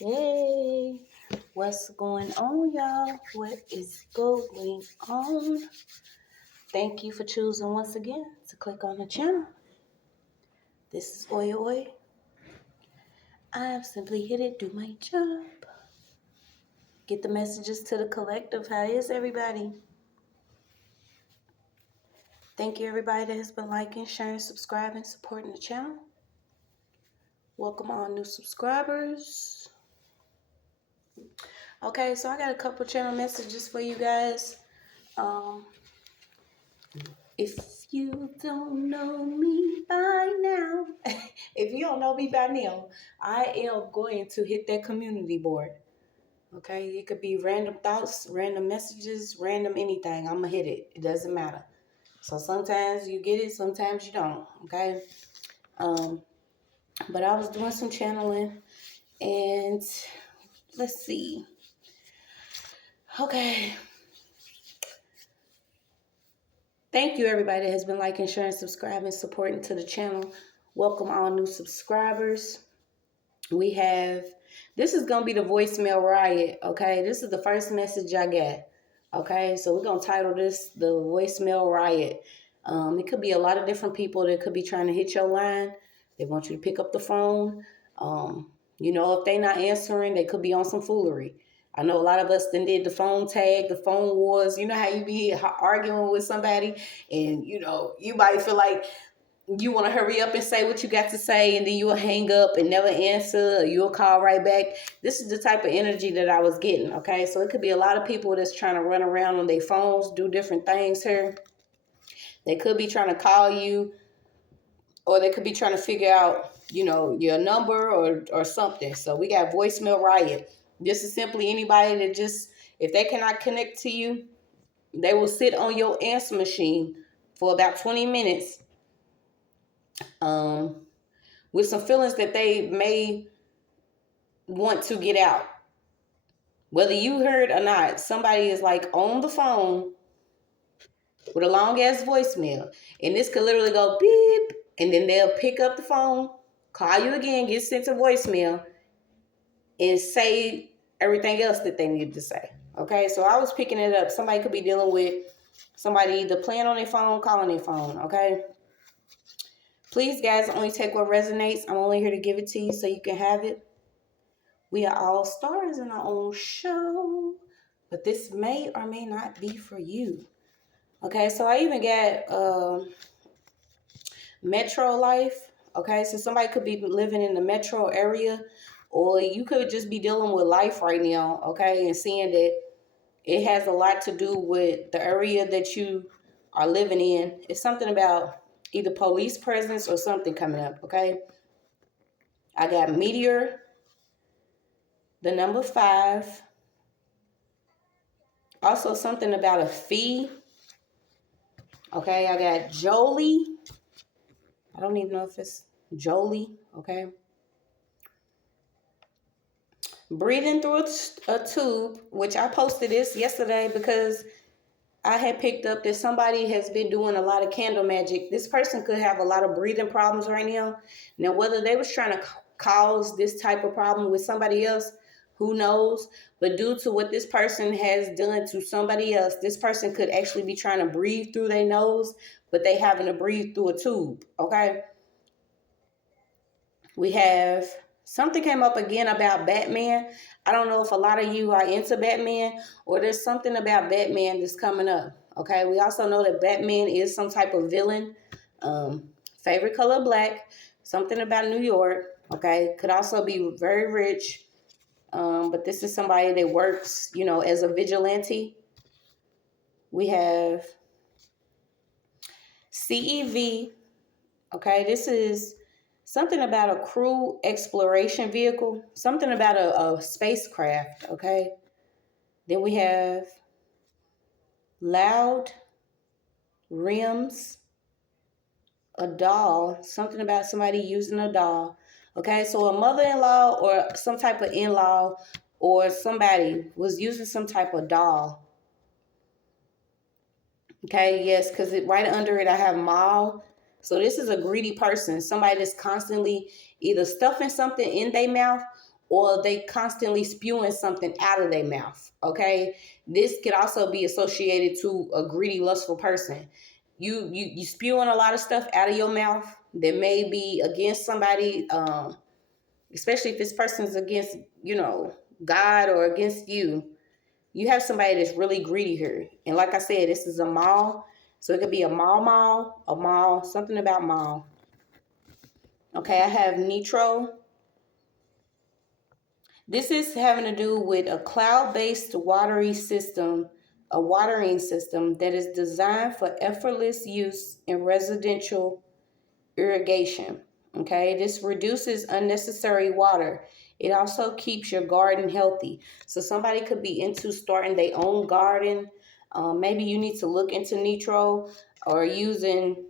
Hey, what's going on, y'all? What is going on? Thank you for choosing once again to click on the channel. This is OYAOY. I'm simply here to do my job. Get the messages to the collective. How is everybody? Thank you, everybody that has been liking, sharing, subscribing, supporting the channel. Welcome all new subscribers. Okay, so I got a couple channel messages for you guys. If you don't know me by now, if you don't know me by now, I am going to hit that community board. Okay, it could be random thoughts, random messages, random anything. I'm gonna hit it. It doesn't matter. So sometimes you get it, sometimes you don't. Okay. But I was doing some channeling, and let's see. Okay. Thank you, everybody that has been liking, sharing, subscribing, supporting to the channel. Welcome all new subscribers. We have, this is going to be the voicemail riot, okay? This is the first message I got, okay? So we're going to title this the voicemail riot. It could be a lot of different people that could be trying to hit your line. They want you to pick up the phone. If they're not answering, they could be on some foolery. I know a lot of us then did the phone tag, the phone wars. You know how you be arguing with somebody and, you might feel like you want to hurry up and say what you got to say, and then you'll hang up and never answer, or you'll call right back. This is the type of energy that I was getting, okay? So it could be a lot of people that's trying to run around on their phones, do different things here. They could be trying to call you, or they could be trying to figure out, your number or something. So we got voicemail riot. This is simply anybody that just, if they cannot connect to you, they will sit on your answer machine for about 20 minutes. With some feelings that they may want to get out. Whether you heard or not, somebody is like on the phone with a long ass voicemail. And this could literally go beep, and then they'll pick up the phone, call you again, get sent to voicemail, and say everything else that they needed to say. Okay, so I was picking it up. Somebody could be dealing with somebody either playing on their phone, calling their phone, okay? Please, guys, only take what resonates. I'm only here to give it to you so you can have it. We are all stars in our own show, but this may or may not be for you. Okay, so I even got metro life. Okay, so somebody could be living in the metro area, or you could just be dealing with life right now, okay, and seeing that it has a lot to do with the area that you are living in. It's something about either police presence or something coming up, okay? I got meteor, the number 5. Also something about a fee. Okay, I got Jolie. I don't even know if it's Jolie, okay? Breathing through a tube, which I posted this yesterday because I had picked up that somebody has been doing a lot of candle magic. This person could have a lot of breathing problems right now. Now, whether they was trying to cause this type of problem with somebody else, who knows? But due to what this person has done to somebody else, this person could actually be trying to breathe through their nose, but they having to breathe through a tube, okay? We have something came up again about Batman. I don't know if a lot of you are into Batman, or there's something about Batman that's coming up, okay? We also know that Batman is some type of villain. Favorite color, black. Something about New York, okay? Could also be very rich. But this is somebody that works, as a vigilante. We have CEV. Okay, this is something about a crew exploration vehicle. Something about a spacecraft, okay? Then we have loud rims, a doll. Something about somebody using a doll. Okay, so a mother-in-law or some type of in-law or somebody was using some type of doll. Okay, yes, because right under it I have mall. So this is a greedy person, somebody that's constantly either stuffing something in their mouth or they constantly spewing something out of their mouth. Okay, this could also be associated to a greedy, lustful person. You spewing a lot of stuff out of your mouth that may be against somebody, especially if this person's against, God or against you. You have somebody that's really greedy here. And like I said, this is a mall. So it could be a mall, something about mall. Okay, I have Nitro. This is having to do with a cloud-based watering system that is designed for effortless use in residential irrigation. Okay, this reduces unnecessary water. It also keeps your garden healthy. So somebody could be into starting their own garden. Maybe you need to look into Nitro or using,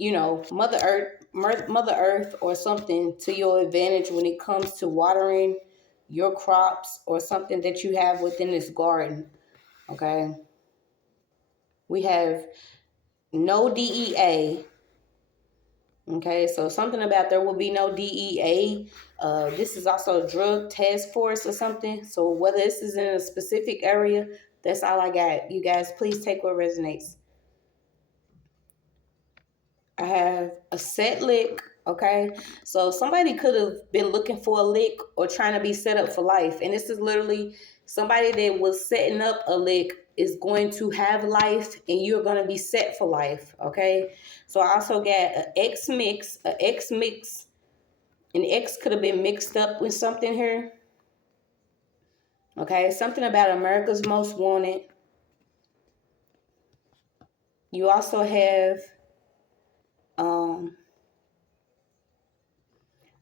Mother Earth or something to your advantage when it comes to watering your crops or something that you have within this garden. Okay, we have no DEA. Okay, so something about there will be no DEA. This is also a drug task force or something. So whether this is in a specific area, that's all I got. You guys, please take what resonates. I have a set lick. Okay, so somebody could have been looking for a lick or trying to be set up for life. And this is literally somebody that was setting up a lick is going to have life and you're going to be set for life. Okay, so I also got an X mix. An X could have been mixed up with something here. Okay, something about America's Most Wanted. You also have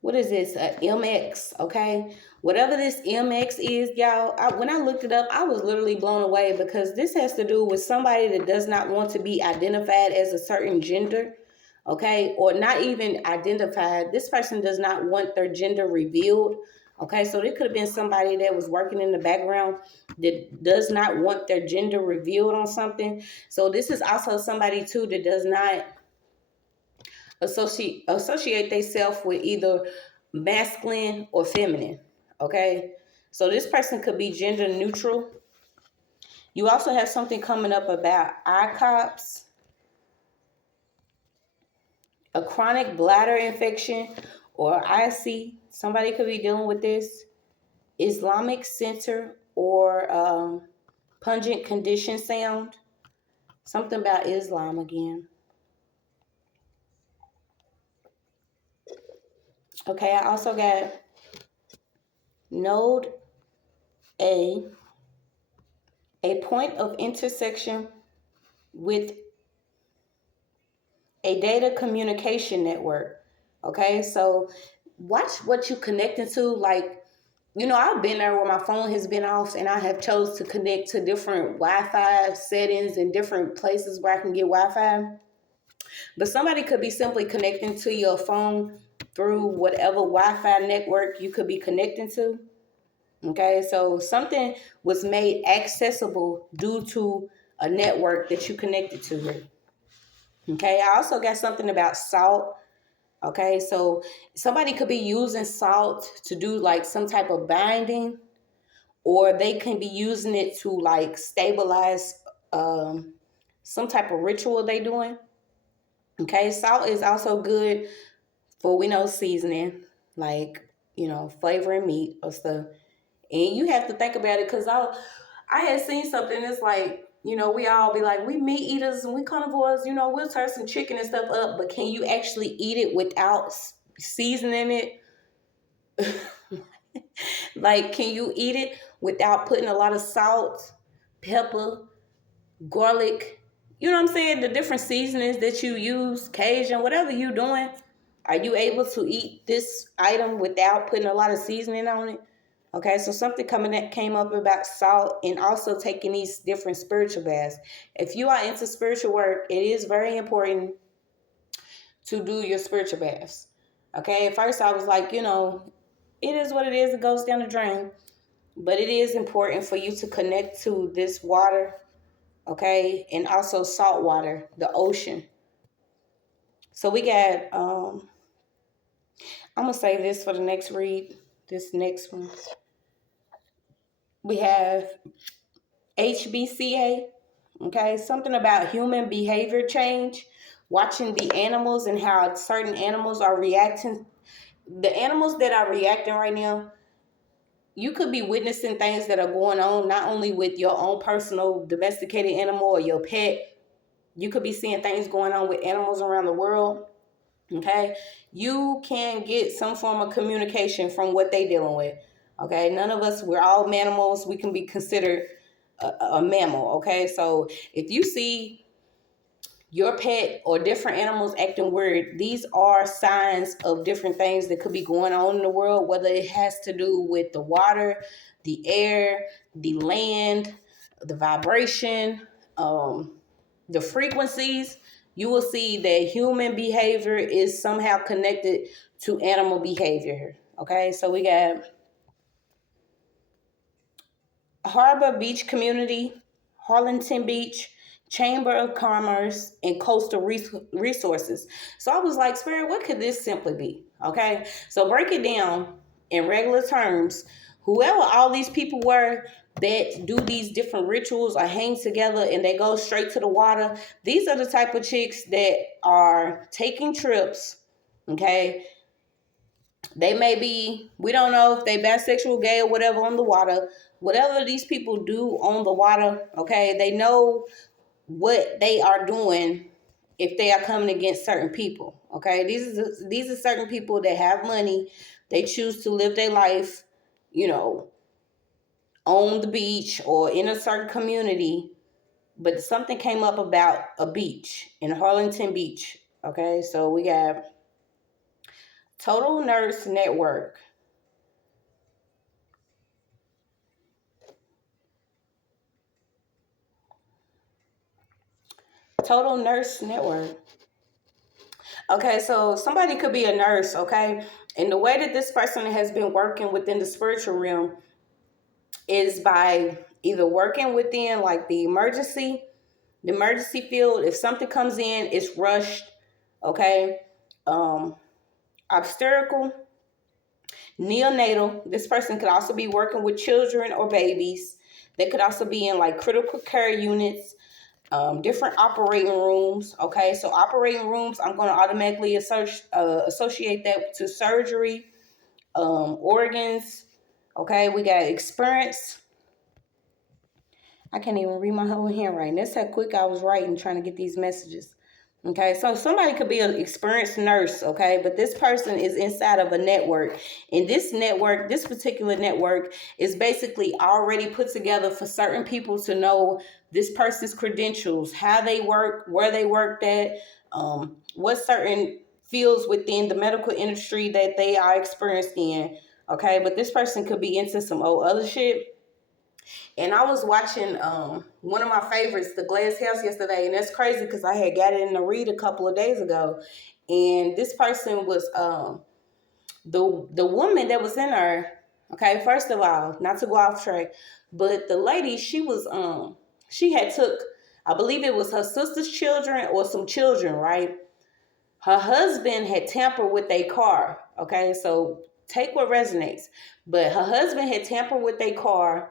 what is this? A MX, okay? Whatever this MX is, y'all, when I looked it up, I was literally blown away because this has to do with somebody that does not want to be identified as a certain gender, okay? Or not even identified. This person does not want their gender revealed, okay? So it could have been somebody that was working in the background that does not want their gender revealed on something. So this is also somebody, too, that does not associate themselves with either masculine or feminine. Okay, so this person could be gender neutral. You also have something coming up about ICOPS, a chronic bladder infection, or IC. Somebody could be dealing with this. Islamic center or pungent condition sound. Something about Islam again. Okay, I also got node a point of intersection with a data communication network. Okay, so watch what you connecting to. Like, I've been there where my phone has been off and I have chose to connect to different Wi-Fi settings and different places where I can get Wi-Fi. But somebody could be simply connecting to your phone through whatever Wi-Fi network you could be connecting to. Okay, so something was made accessible due to a network that you connected to here. Okay, I also got something about salt. Okay, so somebody could be using salt to do like some type of binding, or they can be using it to like stabilize some type of ritual they doing. Okay, salt is also good for, seasoning, like, flavoring meat or stuff. And you have to think about it because I had seen something that's like, we all be like, we meat eaters and we carnivores, we'll turn some chicken and stuff up, but can you actually eat it without seasoning it? Like, can you eat it without putting a lot of salt, pepper, garlic? You know what I'm saying? The different seasonings that you use, Cajun, whatever you doing, are you able to eat this item without putting a lot of seasoning on it? Okay, so something that came up about salt and also taking these different spiritual baths. If you are into spiritual work, it is very important to do your spiritual baths. Okay, at first I was like, it is what it is. It goes down the drain. But it is important for you to connect to this water, okay, and also salt water, the ocean. So we got, I'm going to save this for the next read. This next one. We have HBCA. Okay, something about human behavior change. Watching the animals and how certain animals are reacting. The animals that are reacting right now, you could be witnessing things that are going on not only with your own personal domesticated animal or your pet. You could be seeing things going on with animals around the world. Okay, you can get some form of communication from what they dealing with. Okay, none of us, we're all mammals. We can be considered a mammal. Okay, so if you see your pet or different animals acting weird, these are signs of different things that could be going on in the world, whether it has to do with the water, the air, the land, the vibration, the frequencies. You will see that human behavior is somehow connected to animal behavior. Okay, so we got Harbor Beach Community, Harlington Beach, Chamber of Commerce, and Coastal Resources. So I was like, Spirit, what could this simply be? Okay, so break it down in regular terms. Whoever all these people were that do these different rituals or hang together and they go straight to the water, these are the type of chicks that are taking trips. Okay, they may be, we don't know if they bisexual, gay, or whatever on the water. Whatever these people do on the water, okay, they know what they are doing if they are coming against certain people. Okay, these are certain people that have money. They choose to live their life, you know, on the beach or in a certain community. But something came up about a beach in Harlington Beach. Okay, so we got Total Nurse Network. Total Nurse Network. Okay, so somebody could be a nurse, okay? And the way that this person has been working within the spiritual realm is by either working within like the emergency field. If something comes in, it's rushed, okay? Um, Obstetrical, neonatal. This person could also be working with children or babies. They could also be in like critical care units, different operating rooms. Okay, so operating rooms, I'm going to automatically associate that to surgery, organs. Okay, we got experience. I can't even read my whole handwriting. That's how quick I was writing, trying to get these messages. Okay, so somebody could be an experienced nurse, okay, but this person is inside of a network. And this network, this particular network, is basically already put together for certain people to know this person's credentials, how they work, where they worked at, what certain fields within the medical industry that they are experienced in, okay, but this person could be into some old other shit. And I was watching one of my favorites, The Glass House, yesterday, and that's crazy because I had got it in the read a couple of days ago, and this person was the woman that was in her. Okay, first of all, not to go off track, but the lady, she had took, I believe it was her sister's children or some children, right? Her husband had tampered with a car. Okay, so take what resonates, but her husband had tampered with a car.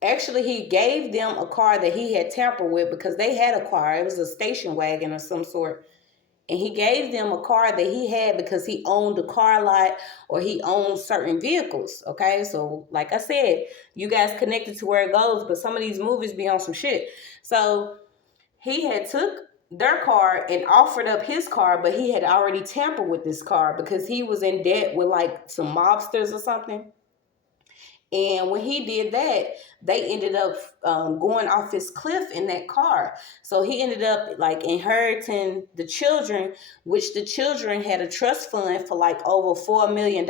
Actually, he gave them a car that he had tampered with because they had a car. It was a station wagon of some sort. And he gave them a car that he had because he owned a car lot or he owned certain vehicles. Okay, so like I said, you guys connected to where it goes, but some of these movies be on some shit. So he had took their car and offered up his car, but he had already tampered with this car because he was in debt with like some mobsters or something. And when he did that, they ended up going off his cliff in that car. So he ended up like inheriting the children, which the children had a trust fund for like over $4 million.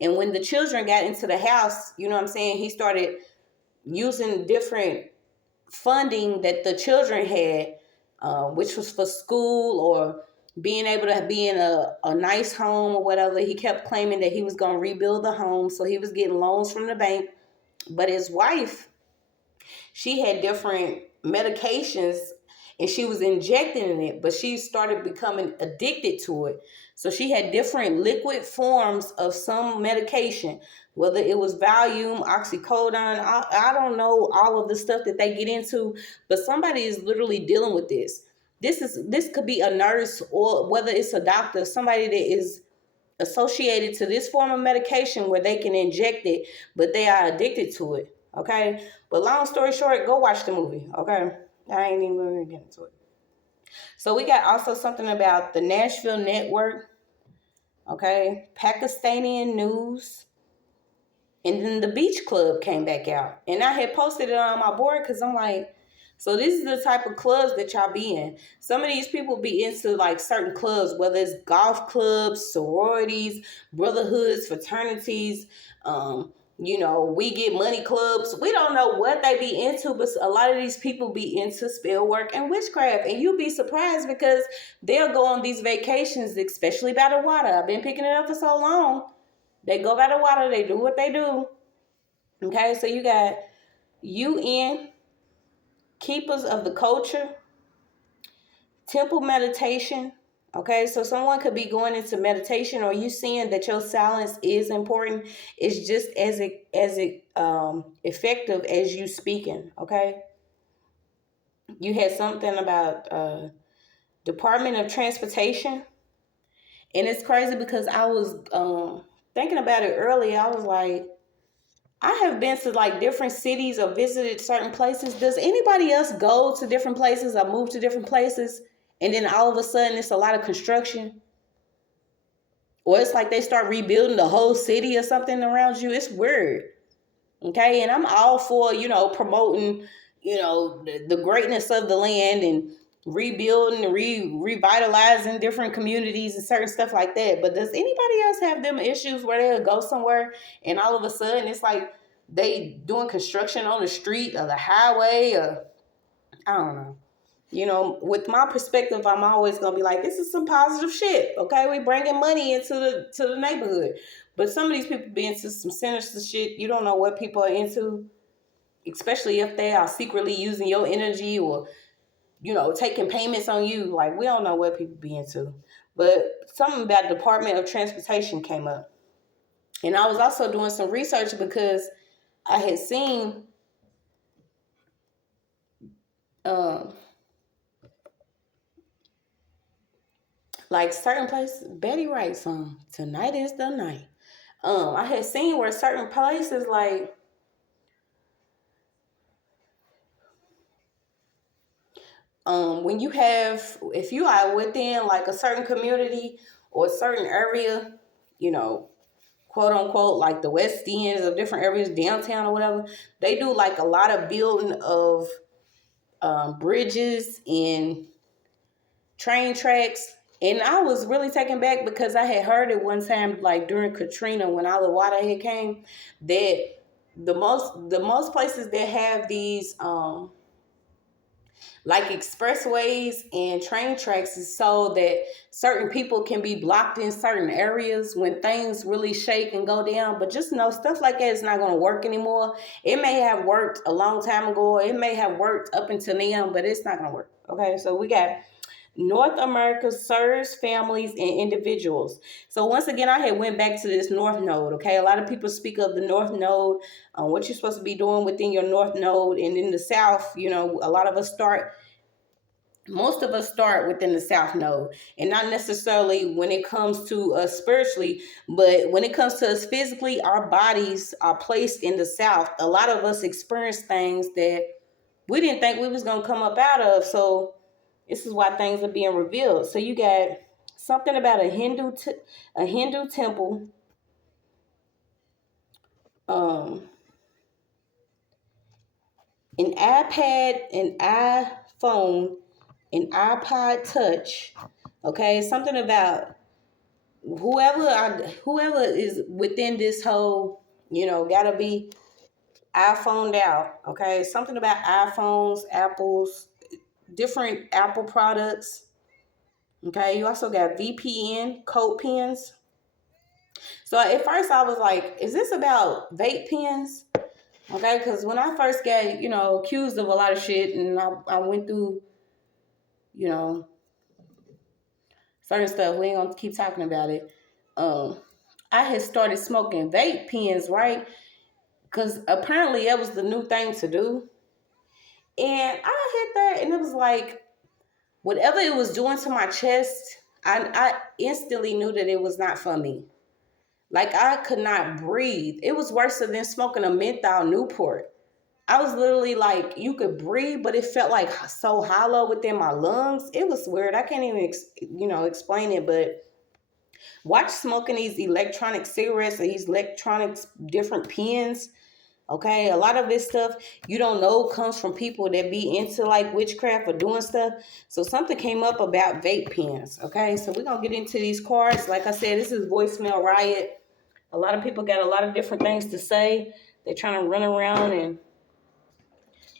And when the children got into the house, you know what I'm saying, he started using different funding that the children had, which was for school or being able to be in a nice home or whatever. He kept claiming that he was going to rebuild the home. So he was getting loans from the bank. But his wife, she had different medications and she was injecting it, but she started becoming addicted to it. So she had different liquid forms of some medication, whether it was Valium, oxycodone. I don't know all of the stuff that they get into, but somebody is literally dealing with this. This could be a nurse, or whether it's a doctor, somebody that is associated to this form of medication where they can inject it, but they are addicted to it. Okay, but long story short, go watch the movie. Okay, I ain't even gonna get into it. So we got also something about the Nashville Network. Okay, Pakistani news. And then the Beach Club came back out. And I had posted it on my board because I'm like, so this is the type of clubs that y'all be in. Some of these people be into like certain clubs, whether it's golf clubs, sororities, brotherhoods, fraternities, we get money clubs. We don't know what they be into, but a lot of these people be into spell work and witchcraft. And you'll be surprised because they'll go on these vacations, especially by the water. I've been picking it up for so long. They go by the water. They do what they do. Okay, so you got UN, keepers of the culture, temple meditation. Okay, so someone could be going into meditation, or you seeing that your silence is important. It's just as effective as you speaking. Okay, you had something about Department of Transportation, and it's crazy because I was thinking about it earlier. I was like, I have been to like different cities or visited certain places. Does anybody else go to different places or move to different places and then all of a sudden it's a lot of construction? Or it's like they start rebuilding the whole city or something around you. It's weird. Okay. And I'm all for, promoting, the greatness of the land and rebuilding and revitalizing different communities and certain stuff like that. But does anybody else have them issues where they'll go somewhere and all of a sudden it's like they doing construction on the street or the highway, or I don't know. With my perspective, I'm always gonna be like, this is some positive shit. Okay, we bringing money into the neighborhood. But some of these people be into some sinister shit. You don't know what people are into, especially if they are secretly using your energy or taking payments on you. Like, we don't know what people be into. But something about Department of Transportation came up. And I was also doing some research because I had seen like certain places. Betty Wright's song, Tonight is the Night. I had seen where certain places like when you have, if you are within like a certain community or a certain area, quote unquote, like the West Ends of different areas, downtown or whatever, they do like a lot of building of bridges and train tracks. And I was really taken back because I had heard it one time, like during Katrina, when all the water had came, that the most places that have these like expressways and train tracks is so that certain people can be blocked in certain areas when things really shake and go down. But just know stuff like that is not going to work anymore. It may have worked a long time ago. It may have worked up until now, but it's not going to work. Okay, so we got North America serves families and individuals. So once again, I had went back to this North Node. Okay, a lot of people speak of the North Node, what you're supposed to be doing within your North Node, and in the South, a lot of us most of us start within the South Node, and not necessarily when it comes to us spiritually, but when it comes to us physically, our bodies are placed in the South. A lot of us experience things that we didn't think we was gonna come up out of. So this is why things are being revealed. So you got something about a Hindu temple, an iPad, an iPhone, an iPod Touch. Okay, something about whoever is within this whole, gotta be iPhoned out. Okay, something about iPhones, Apples, different Apple products. Okay, you also got VPN, code pens. So at first I was like, is this about vape pens? Okay, because when I first got, accused of a lot of shit and I went through you know, certain stuff. We ain't gonna keep talking about it. I had started smoking vape pens, right? Because apparently that was the new thing to do. And I hit that, and it was like, whatever it was doing to my chest, I instantly knew that it was not for me. Like, I could not breathe. It was worse than smoking a menthol Newport. I was literally like, you could breathe, but it felt like so hollow within my lungs. It was weird. I can't even, explain it. But watch smoking these electronic cigarettes or these electronic different pens. Okay, a lot of this stuff you don't know comes from people that be into like witchcraft or doing stuff. So something came up about vape pens. Okay, so we're gonna get into these cards. Like I said, this is voicemail riot. A lot of people got a lot of different things to say. They're trying to run around and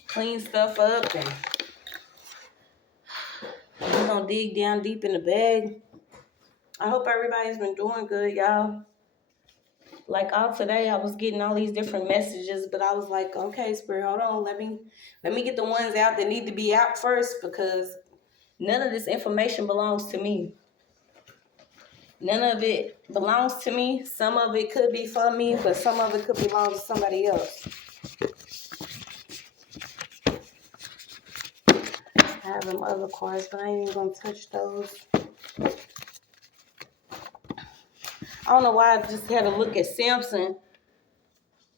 clean stuff up, and we're gonna dig down deep in the bag. I hope everybody's been doing good, y'all. Like all today, I was getting all these different messages, but I was like, okay, Spirit, hold on, let me get the ones out that need to be out first, because none of this information belongs to me. None of it belongs to me. Some of it could be for me, but some of it could belong to somebody else. I have them other cards, but I ain't even gonna touch those. I don't know why I just had to look at Samson.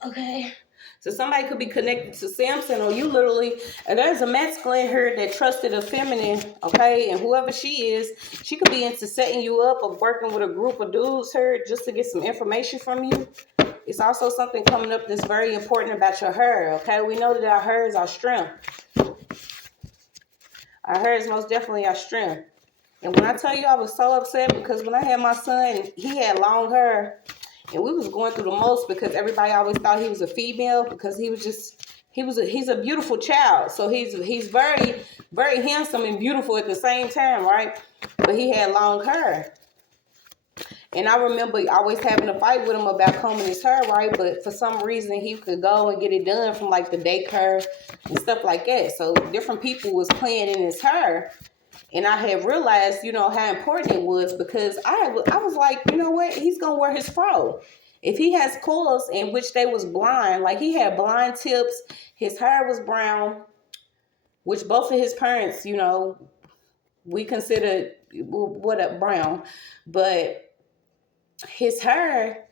Okay. So somebody could be connected to Samson, or you literally, and there's a masculine here that trusted a feminine, okay? And whoever she is, she could be into setting you up or working with a group of dudes here just to get some information from you. It's also something coming up that's very important about your hair, okay? We know that our hair is our strength. Our hair is most definitely our strength. And when I tell you I was so upset, because when I had my son, he had long hair, and we was going through the most because everybody always thought he was a female, because he's a beautiful child. So he's very, very handsome and beautiful at the same time, right? But he had long hair. And I remember always having a fight with him about combing his hair, right? But for some reason, he could go and get it done from like the daycare and stuff like that. So different people was playing in his hair. And I had realized, how important it was, because I was like, you know what? He's going to wear his fro. If he has coils in which they was blind, like he had blind tips, his hair was brown, which both of his parents, we consider brown. But his hair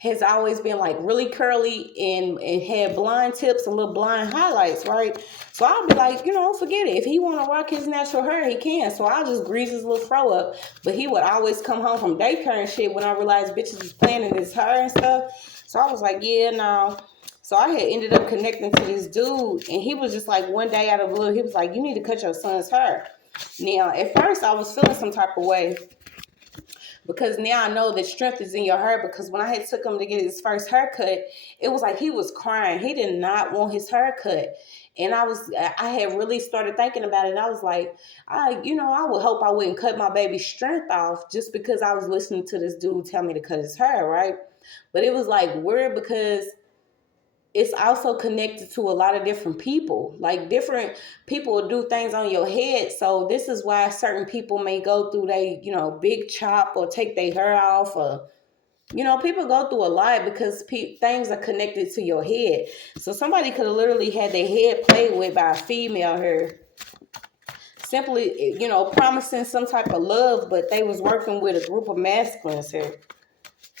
has always been like really curly and had blind tips and little blind highlights, right? So I'll be like, forget it. If he want to rock his natural hair, he can. So I'll just grease his little fro up. But he would always come home from daycare and shit when I realized bitches was playing in his hair and stuff. So I was like, yeah, no. So I had ended up connecting to this dude, and he was just like, one day out of the blue, he was like, you need to cut your son's hair. Now, at first I was feeling some type of way, because now I know that strength is in your hair. Because when I had took him to get his first haircut, it was like he was crying. He did not want his haircut. And I had really started thinking about it. And I was like, I would hope I wouldn't cut my baby's strength off just because I was listening to this dude tell me to cut his hair, right? But it was like weird, because it's also connected to a lot of different people. Like different people will do things on your head. So this is why certain people may go through big chop or take their hair off, or, people go through a lot because things are connected to your head. So somebody could have literally had their head played with by a female here, simply, promising some type of love, but they was working with a group of masculines here.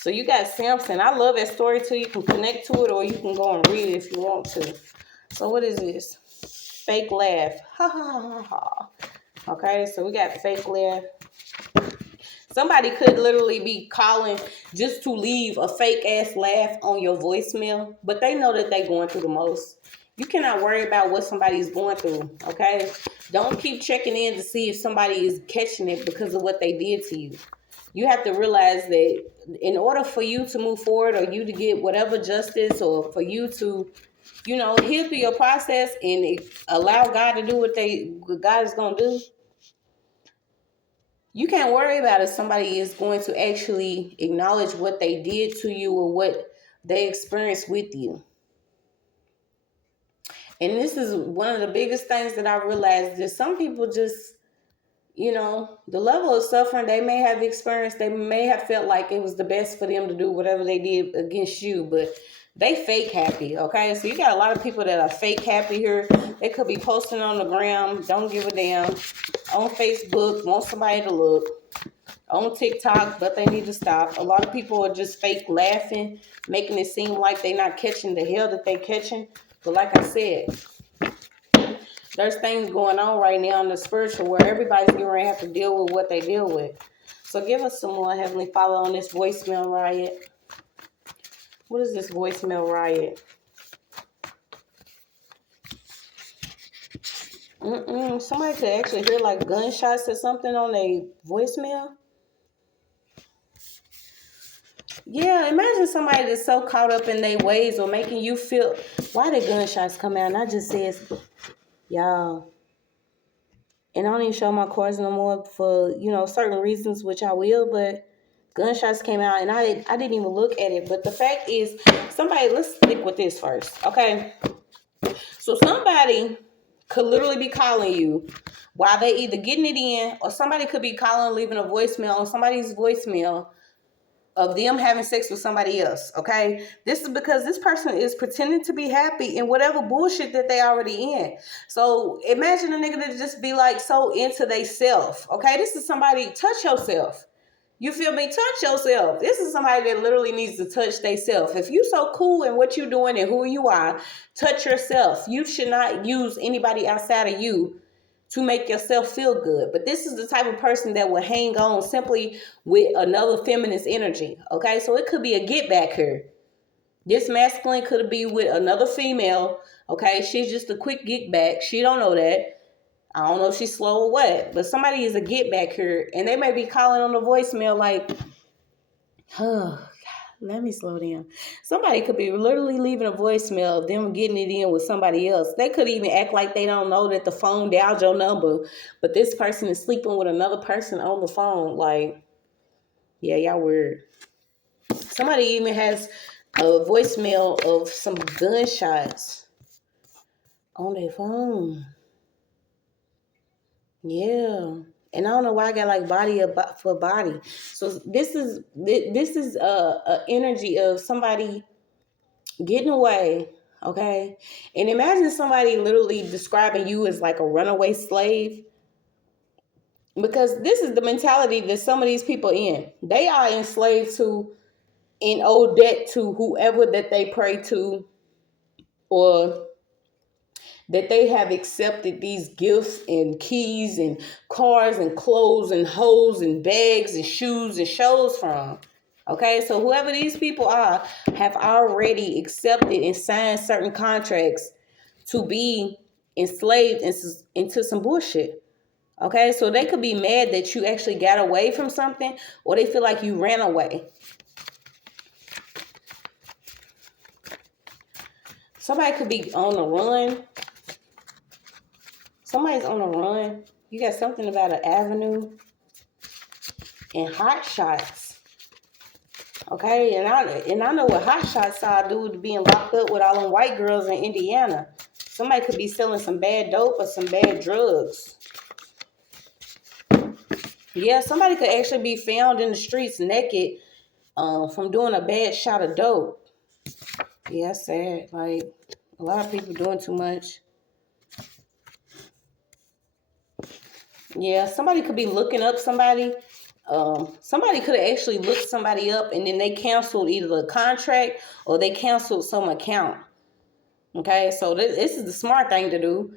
So you got Samson. I love that story too. You can connect to it, or you can go and read it if you want to. So what is this? Fake laugh. Ha ha ha ha. Okay, so we got fake laugh. Somebody could literally be calling just to leave a fake ass laugh on your voicemail, but they know that they're going through the most. You cannot worry about what somebody's going through, okay? Don't keep checking in to see if somebody is catching it because of what they did to you. You have to realize that in order for you to move forward, or you to get whatever justice, or for you to, heal through your process and allow God to do what God is going to do, you can't worry about if somebody is going to actually acknowledge what they did to you or what they experienced with you. And this is one of the biggest things that I realized, that some people just, you know, the level of suffering they may have experienced, they may have felt like it was the best for them to do whatever they did against you, but they fake happy, okay? So you got a lot of people that are fake happy here. They could be posting on the gram, don't give a damn, on Facebook, want somebody to look, on TikTok, but they need to stop. A lot of people are just fake laughing, making it seem like they're not catching the hell that they catching. But like I said, there's things going on right now in the spiritual where everybody's going to have to deal with what they deal with. So give us some more, Heavenly Father, on this voicemail riot. What is this voicemail riot? Somebody could actually hear like gunshots or something on a voicemail. Yeah, imagine somebody that's so caught up in their ways or making you feel, why did gunshots come out? And I just says, y'all, and I don't even show my cards no more for, you know, certain reasons, which I will, but gunshots came out and I didn't even look at it. But the fact is, somebody, let's stick with this first, okay? So somebody could literally be calling you while they either getting it in, or somebody could be calling, leaving a voicemail on somebody's voicemail of them having sex with somebody else, okay? This is because this person is pretending to be happy in whatever bullshit that they already in. So imagine a nigga that just be like so into they self, okay? This is somebody, touch yourself. You feel me? Touch yourself. This is somebody that literally needs to touch they self. If you so cool in what you're doing and who you are, touch yourself. You should not use anybody outside of you to make yourself feel good. But this is the type of person that will hang on simply with another feminist energy. Okay, so it could be a get back here. This masculine could be with another female. Okay, she's just a quick get back. She don't know that. I don't know if she's slow or what, but somebody is a get back here, and they may be calling on the voicemail like, oh, let me slow down. Somebody could be literally leaving a voicemail of them getting it in with somebody else. They could even act like they don't know that the phone dialed your number, but this person is sleeping with another person on the phone. Like, yeah, y'all weird. Somebody even has a voicemail of some gunshots on their phone. Yeah. And I don't know why I got like body for body. So this is a energy of somebody getting away, okay? And imagine somebody literally describing you as like a runaway slave. Because this is the mentality that some of these people in. They are enslaved to, in old debt to whoever that they pray to, or that they have accepted these gifts and keys and cars and clothes and hoes and bags and shoes and shows from. Okay, so whoever these people are have already accepted and signed certain contracts to be enslaved into some bullshit. Okay, so they could be mad that you actually got away from something, or they feel like you ran away. Somebody could be on the run. Somebody's on the run. You got something about an avenue and hot shots. Okay, and I know what hot shots are due to being locked up with all them white girls in Indiana. Somebody could be selling some bad dope or some bad drugs. Yeah, somebody could actually be found in the streets naked from doing a bad shot of dope. Yeah, that's sad. Like, a lot of people doing too much. Yeah, somebody could be looking up somebody. Somebody could have actually looked somebody up and then they canceled either the contract or they canceled some account. Okay, so this is the smart thing to do,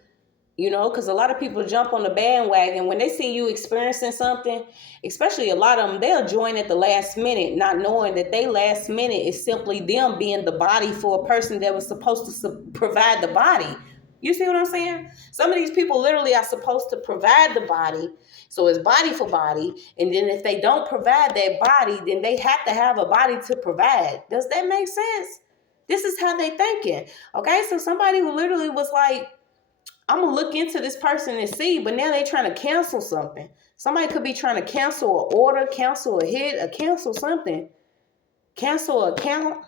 you know, because a lot of people jump on the bandwagon when they see you experiencing something, especially a lot of them, they'll join at the last minute, not knowing that they last minute is simply them being the body for a person that was supposed to provide the body. You see what I'm saying? Some of these people literally are supposed to provide the body. So it's body for body. And then if they don't provide that body, then they have to have a body to provide. Does that make sense? This is how they thinking. Okay, so somebody who literally was like, I'm going to look into this person and see, but now they trying to cancel something. Somebody could be trying to cancel an order, cancel a hit, or cancel something. Cancel an account.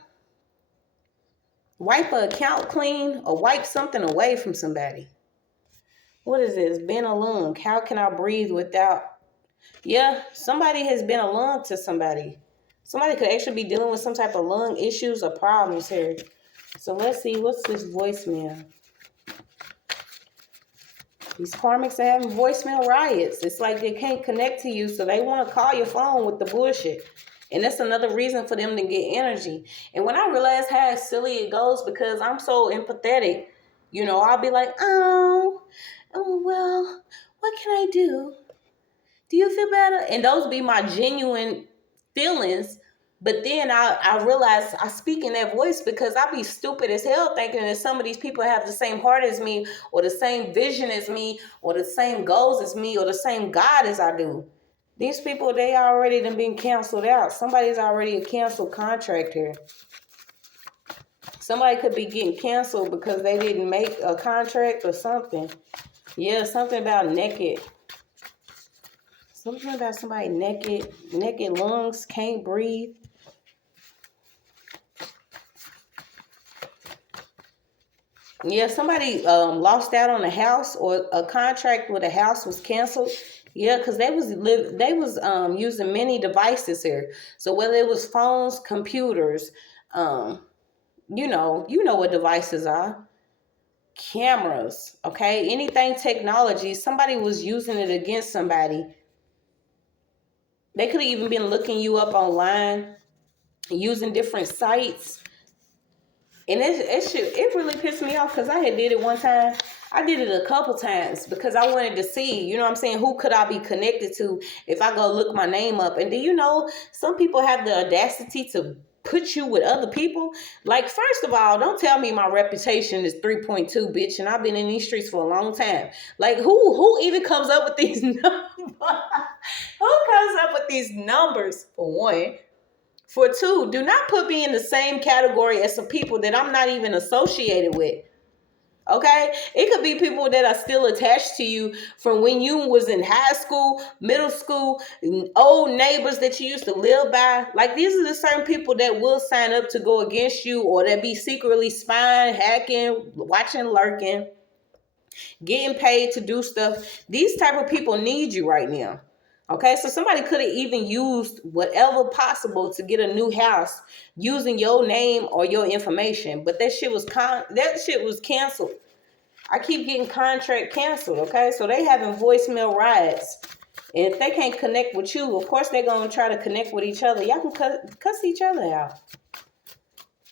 Wipe an account clean or wipe something away from somebody. What is this? Been a lung. How can I breathe without? Yeah, somebody has been a lung to somebody. Somebody could actually be dealing with some type of lung issues or problems here. So let's see, what's this voicemail? These karmics are having voicemail riots. It's like they can't connect to you, so they want to call your phone with the bullshit. And that's another reason for them to get energy. And when I realize how silly it goes, because I'm so empathetic, you know, I'll be like, oh, well, what can I do? Do you feel better? And those be my genuine feelings. But then I realize I speak in that voice because I be stupid as hell thinking that some of these people have the same heart as me, or the same vision as me, or the same goals as me, or the same God as I do. These people, they already done been canceled out. Somebody's already a canceled contract here. Somebody could be getting canceled because they didn't make a contract or something. Yeah, something about naked. Something about somebody naked lungs, can't breathe. Yeah, somebody lost out on a house, or a contract with a house was canceled. Yeah, because they was using many devices here. So whether it was phones, computers, you know what devices are. Cameras, okay? Anything technology, somebody was using it against somebody. They could have even been looking you up online, using different sites. And it really pissed me off because I had did it one time. I did it a couple times because I wanted to see, you know what I'm saying, who could I be connected to if I go look my name up. And do you know, some people have the audacity to put you with other people? Like, first of all, don't tell me my reputation is 3.2, bitch, and I've been in these streets for a long time. Like, who even comes up with these numbers? Who comes up with these numbers, for one? For two, do not put me in the same category as some people that I'm not even associated with. Okay? It could be people that are still attached to you from when you was in high school, middle school, old neighbors that you used to live by. Like, these are the certain people that will sign up to go against you, or that be secretly spying, hacking, watching, lurking, getting paid to do stuff. These type of people need you right now. Okay, so somebody could have even used whatever possible to get a new house using your name or your information, but that shit was canceled. I keep getting contract canceled. Okay, so they having voicemail riots, and if they can't connect with you, of course they're gonna try to connect with each other. Y'all can cuss each other out.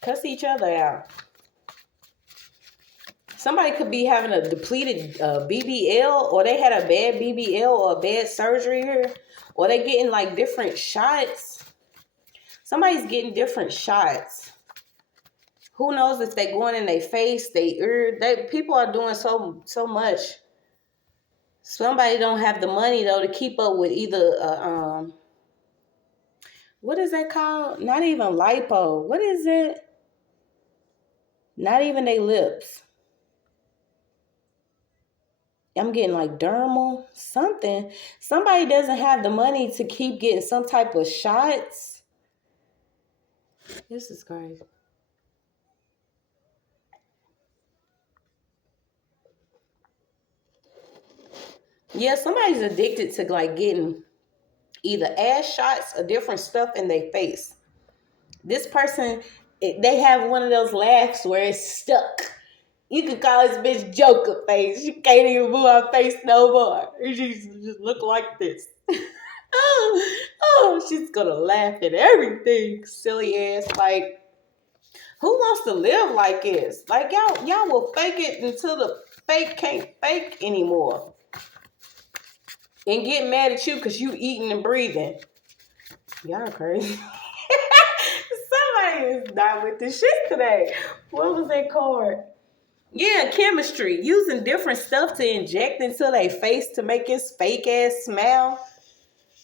Cuss each other out. Somebody could be having a depleted BBL, or they had a bad BBL or a bad surgery here, or they getting like different shots. Somebody's getting different shots. Who knows if they going in their face, they ear. People are doing so much. Somebody don't have the money though to keep up with either what is that called? Not even lipo. What is it? Not even their lips. I'm getting like dermal, something. Somebody doesn't have the money to keep getting some type of shots. This is crazy. Yeah, somebody's addicted to like getting either ass shots or different stuff in their face. This person, they have one of those laughs where it's stuck. You could call this bitch Joker face. She can't even move her face no more. She just look like this. oh, she's gonna laugh at everything. Silly ass. Like, who wants to live like this? Like, y'all will fake it until the fake can't fake anymore. And get mad at you because you eating and breathing. Y'all crazy. Somebody is not with the shit today. What was that called? Yeah, chemistry. Using different stuff to inject into their face to make his fake ass smile.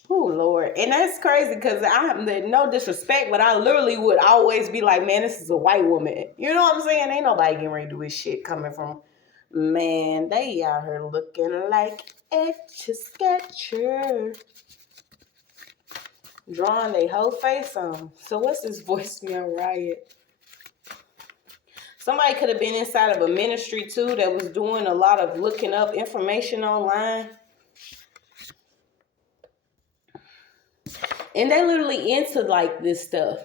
Oh, Lord. And that's crazy because I'm no disrespect, but I literally would always be like, man, this is a white woman. You know what I'm saying? Ain't nobody getting ready to do this shit coming from, man, they out here looking like Etch-a-Sketcher. Drawing their whole face on. So what's this voicemail riot? Somebody could have been inside of a ministry too that was doing a lot of looking up information online. And they literally into like this stuff.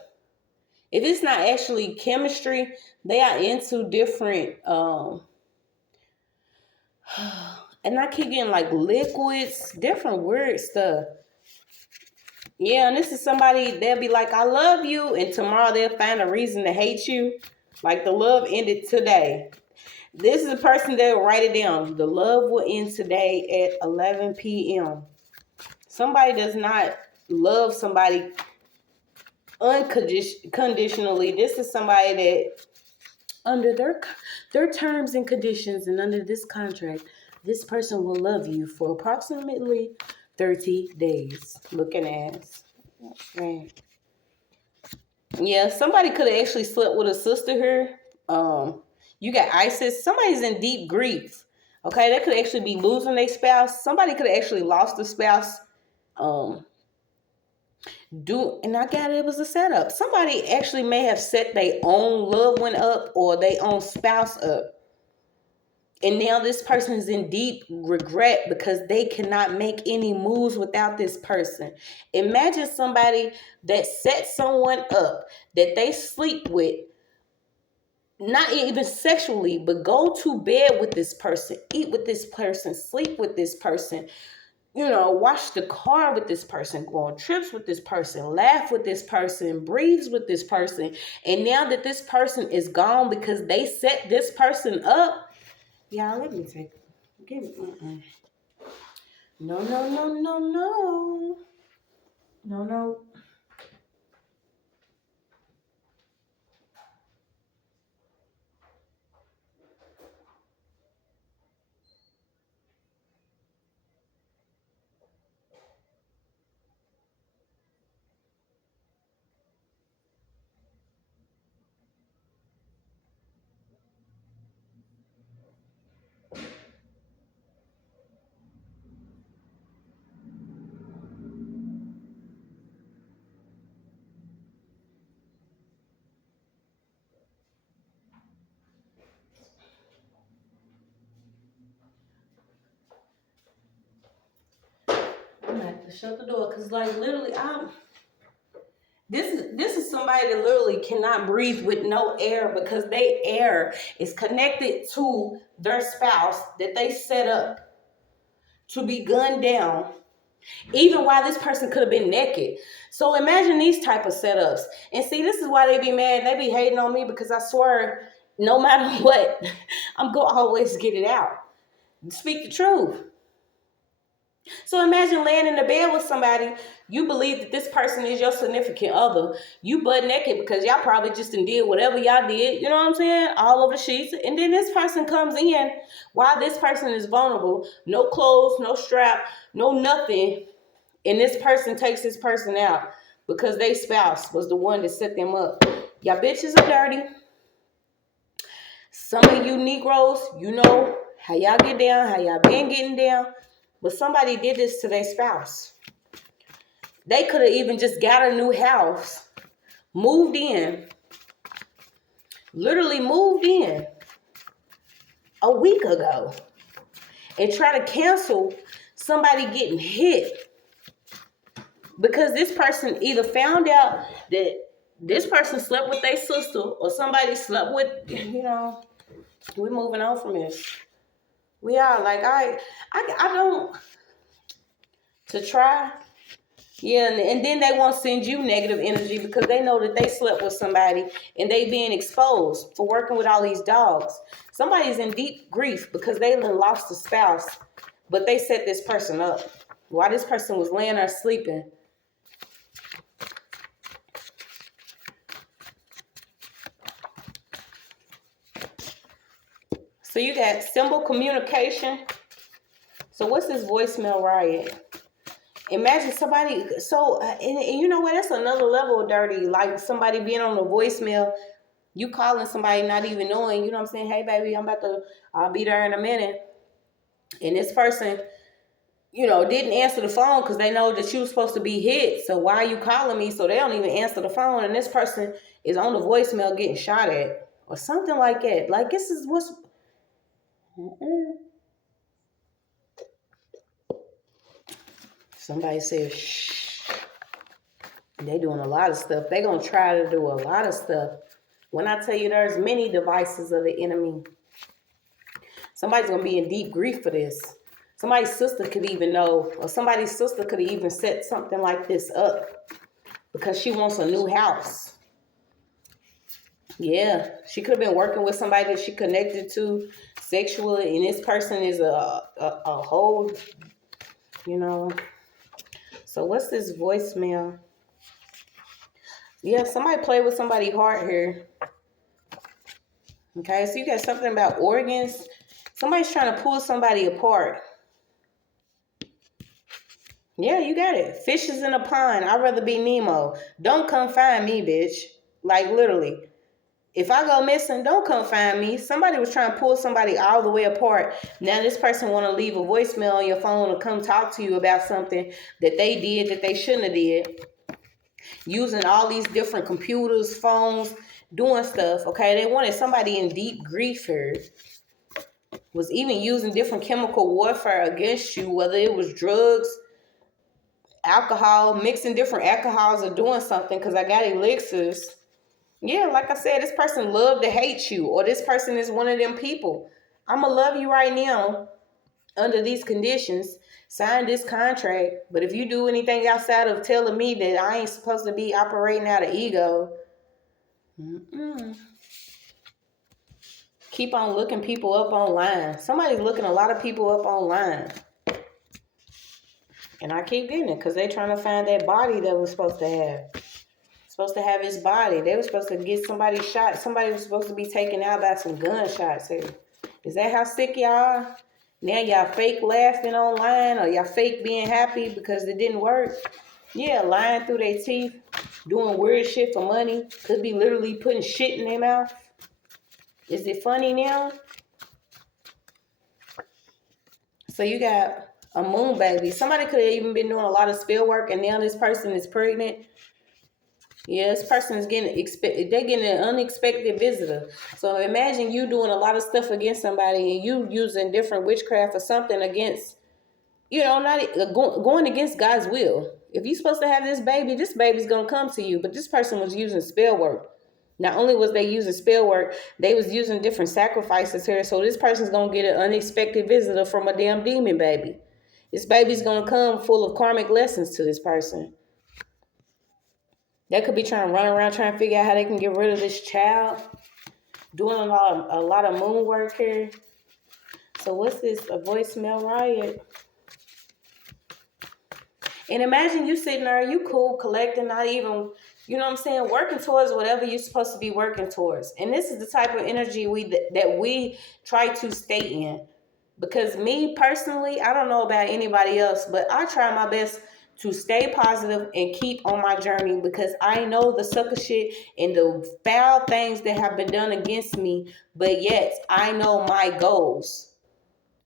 If it's not actually chemistry, they are into different and I keep getting like liquids, different weird stuff. Yeah, and this is somebody, they'll be like, I love you, and tomorrow they'll find a reason to hate you. Like the love ended today. This is a person that will write it down. The love will end today at 11 p.m. Somebody does not love somebody unconditionally. This is somebody that under their terms and conditions and under this contract, this person will love you for approximately 30 days. Looking ass. Man. Yeah, somebody could have actually slept with a sister here. You got ISIS. Somebody's in deep grief. Okay, they could actually be losing their spouse. Somebody could have actually lost a spouse. And I got it was a setup. Somebody actually may have set their own loved one up or their own spouse up. And now this person is in deep regret because they cannot make any moves without this person. Imagine somebody that set someone up that they sleep with, not even sexually, but go to bed with this person, eat with this person, sleep with this person, wash the car with this person, go on trips with this person, laugh with this person, breathes with this person. And now that this person is gone because they set this person up, y'all, let me take it. Give me, No. No. I'm gonna have to shut the door because, like, literally, This is somebody that literally cannot breathe with no air because their air is connected to their spouse that they set up to be gunned down, even while this person could have been naked. So imagine these type of setups. And see, this is why they be mad. They be hating on me because I swear, no matter what, I'm going to always get it out. Speak the truth. So imagine laying in the bed with somebody, you believe that this person is your significant other. You butt naked because y'all probably just did whatever y'all did, you know what I'm saying? All over the sheets. And then this person comes in while this person is vulnerable. No clothes, no strap, no nothing. And this person takes this person out because their spouse was the one that set them up. Y'all bitches are dirty. Some of you Negroes, you know how y'all get down, how y'all been getting down. But somebody did this to their spouse. They could have even just got a new house, moved in, literally moved in a week ago and try to cancel somebody getting hit because this person either found out that this person slept with their sister or somebody slept with, we're moving on from this. We are like, I don't, to try. Yeah, and then they won't send you negative energy because they know that they slept with somebody and they being exposed for working with all these dogs. Somebody's in deep grief because they lost a spouse, but they set this person up while this person was laying there sleeping. So you got symbol communication. So what's this voicemail riot? Imagine somebody, and you know what, that's another level of dirty, like somebody being on a voicemail, you calling somebody not even knowing, you know what I'm saying, hey baby, I'll be there in a minute, and this person, didn't answer the phone because they know that you were supposed to be hit, so why are you calling me? So they don't even answer the phone, and this person is on the voicemail getting shot at, or something like that. Like, this is what's... Somebody said, shh. They doing a lot of stuff. They gonna try to do a lot of stuff. When I tell you there's many devices of the enemy, somebody's gonna be in deep grief for this. Somebody's sister could even know, or somebody's sister could even set something like this up because she wants a new house. Yeah, she could have been working with somebody that she connected to sexually, and this person is a whole, you know. So what's this voicemail? Yeah, somebody played with somebody's heart here. Okay, so you got something about organs. Somebody's trying to pull somebody apart. Yeah, you got it. Fishes in a pond. I'd rather be Nemo. Don't come find me, bitch. Like, literally. If I go missing, don't come find me. Somebody was trying to pull somebody all the way apart. Now this person want to leave a voicemail on your phone or come talk to you about something that they did that they shouldn't have did. Using all these different computers, phones, doing stuff. Okay, they wanted somebody in deep grief here. Was even using different chemical warfare against you, whether it was drugs, alcohol, mixing different alcohols or doing something, because I got elixirs. Yeah, like I said, this person love to hate you, or this person is one of them people. I'm going to love you right now under these conditions. Sign this contract, but if you do anything outside of telling me that I ain't supposed to be operating out of ego, keep on looking people up online. Somebody's looking a lot of people up online. And I keep getting it because they're trying to find that body that was supposed to have. Supposed to have his body. They were supposed to get somebody shot. Somebody was supposed to be taken out by some gunshots here. Is that how sick y'all are? Now y'all fake laughing online, or y'all fake being happy because it didn't work? Yeah, lying through their teeth, doing weird shit for money. Could be literally putting shit in their mouth. Is it funny now? So you got a moon baby. Somebody could have even been doing a lot of spell work, and now this person is pregnant. Yeah, this person is they're getting an unexpected visitor. So imagine you doing a lot of stuff against somebody, and you using different witchcraft or something against, not going against God's will. If you're supposed to have this baby's going to come to you. But this person was using spell work. Not only was they using spell work, they was using different sacrifices here. So this person's going to get an unexpected visitor from a damn demon baby. This baby's going to come full of karmic lessons to this person. They could be trying to run around trying to figure out how they can get rid of this child. Doing a lot of moon work here. So what's this? A voicemail riot. And imagine you sitting there, you cool, collecting, not even, working towards whatever you're supposed to be working towards. And this is the type of energy that we try to stay in. Because me personally, I don't know about anybody else, but I try my best to stay positive and keep on my journey, because I know the sucker shit and the foul things that have been done against me, but yet I know my goals.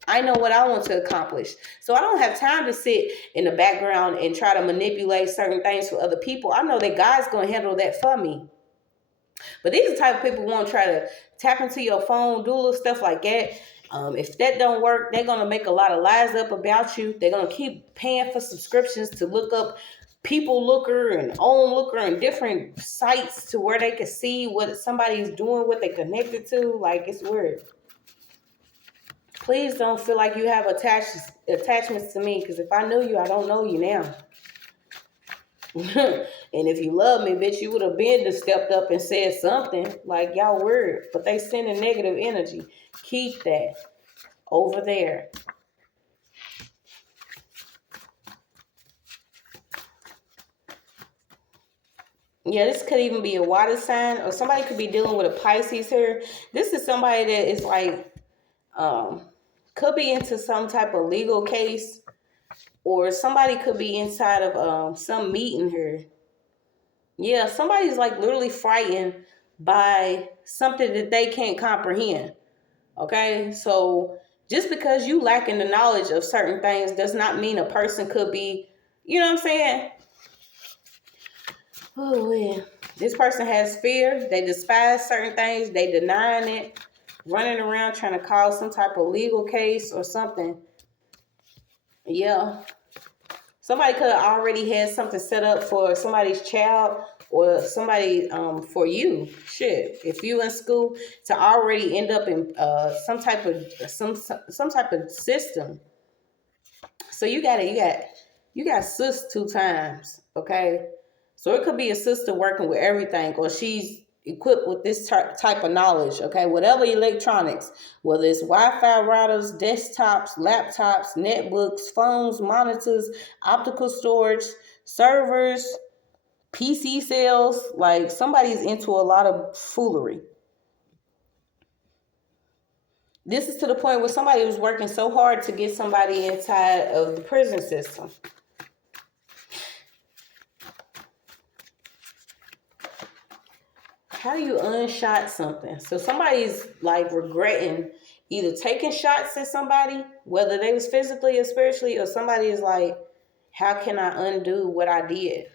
I know what I want to accomplish. So I don't have time to sit in the background and try to manipulate certain things for other people. I know that God's going to handle that for me. But these are the type of people who want to try to tap into your phone, do little stuff like that. If that don't work, they're going to make a lot of lies up about you. They're going to keep paying for subscriptions to look up People Looker and Own Looker and different sites to where they can see what somebody's doing, what they connected to. Like, it's weird. Please don't feel like you have attachments to me, because if I knew you, I don't know you now. And if you love me, bitch, you would have been stepped up and said something. Like, y'all weird, but they sending negative energy. Keep that over there. Yeah, this could even be a water sign, or somebody could be dealing with a Pisces here. This is somebody that is like, could be into some type of legal case, or somebody could be inside of some meeting here. Yeah, somebody's like literally frightened by something that they can't comprehend. Okay, so just because you lacking the knowledge of certain things does not mean a person could be, you know what I'm saying? Oh, yeah. This person has fear. They despise certain things. They denying it. Running around trying to cause some type of legal case or something. Yeah. Somebody could have already had something set up for somebody's child or somebody for you. Shit, if you in school to already end up in some type of system. So you got sis 2 times, okay? So it could be a sister working with everything, or she's equipped with this type of knowledge, okay? Whatever electronics, whether it's Wi-Fi routers, desktops, laptops, netbooks, phones, monitors, optical storage, servers, PC sales, like somebody's into a lot of foolery. This is to the point where somebody was working so hard to get somebody inside of the prison system. How do you unshot something? So somebody's like regretting either taking shots at somebody, whether they was physically or spiritually, or somebody is like, how can I undo what I did?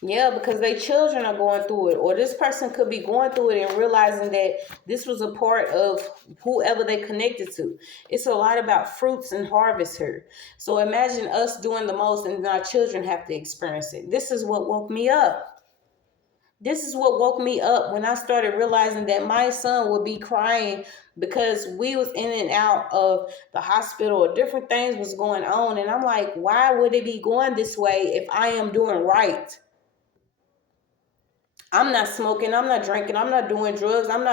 Yeah, because their children are going through it, or this person could be going through it and realizing that this was a part of whoever they connected to. It's a lot about fruits and harvest here. So imagine us doing the most and our children have to experience it. This is what woke me up. This is what woke me up when I started realizing that my son would be crying because we was in and out of the hospital or different things was going on. And I'm like, why would it be going this way if I am doing right? I'm not smoking. I'm not drinking. I'm not doing drugs. I'm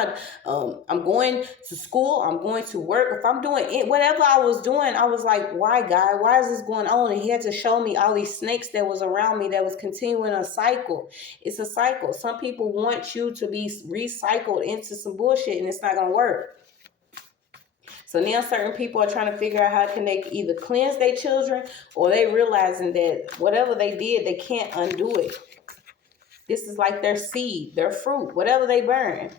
going to school. I'm going to work. If I'm doing it, whatever I was doing, I was like, why, God? Why is this going on? And he had to show me all these snakes that was around me that was continuing a cycle. It's a cycle. Some people want you to be recycled into some bullshit and it's not going to work. So now certain people are trying to figure out how can they either cleanse their children or they realizing that whatever they did, they can't undo it. This is like their seed, their fruit, whatever they burn.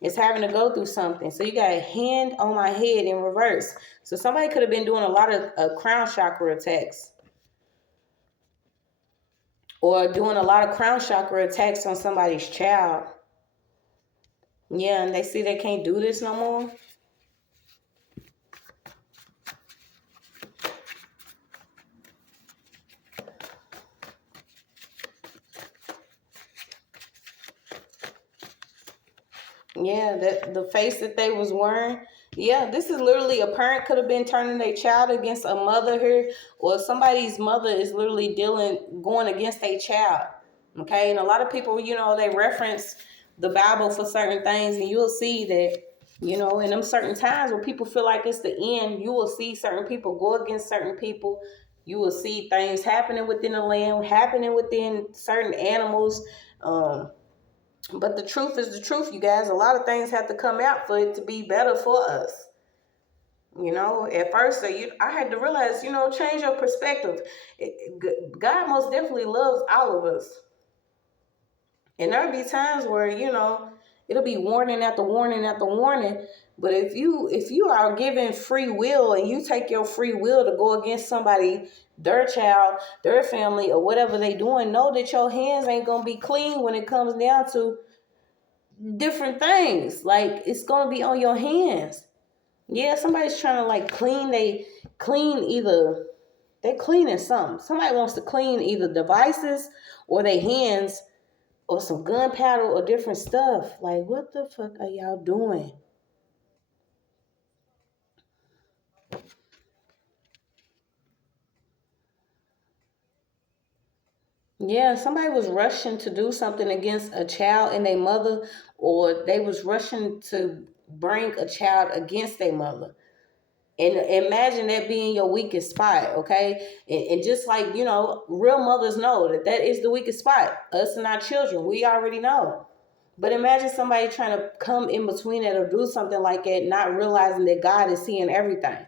It's having to go through something. So you got a hand on my head in reverse. So somebody could have been doing a lot of crown chakra attacks. Or doing a lot of crown chakra attacks on somebody's child. Yeah, and they see they can't do this no more. Yeah, that the face that they was wearing. Yeah, this is literally a parent could have been turning their child against a mother here, or somebody's mother is literally going against their child. Okay, and a lot of people, they reference the Bible for certain things, and you'll see that, in them certain times where people feel like it's the end, you will see certain people go against certain people. You will see things happening within the land, happening within certain animals. But the truth is the truth, you guys. A lot of things have to come out for it to be better for us. At first, I had to realize, change your perspective. God most definitely loves all of us. And there'll be times where, it'll be warning after warning after warning. But if you are given free will and you take your free will to go against somebody, their child, their family, or whatever they doing, know that your hands ain't going to be clean when it comes down to different things. Like, it's going to be on your hands. Yeah, somebody's trying to like they're cleaning something. Somebody wants to clean either devices or their hands or some gunpowder or different stuff. Like, what the fuck are y'all doing? Yeah, somebody was rushing to do something against a child and their mother, or they was rushing to bring a child against their mother. And imagine that being your weakest spot, okay? And just like, real mothers know that is the weakest spot. Us and our children, we already know. But imagine somebody trying to come in between it or do something like that, not realizing that God is seeing everything.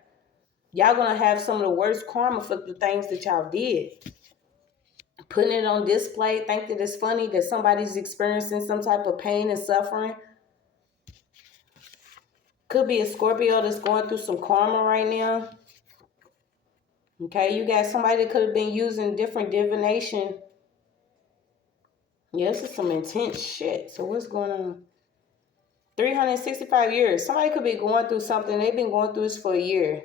Y'all gonna have some of the worst karma for the things that y'all did. Putting it on display, think that it's funny that somebody's experiencing some type of pain and suffering. Could be a Scorpio that's going through some karma right now. Okay, you got somebody that could have been using different divination. Yeah, this is some intense shit. So what's going on? 365 years. Somebody could be going through something. They've been going through this for a year.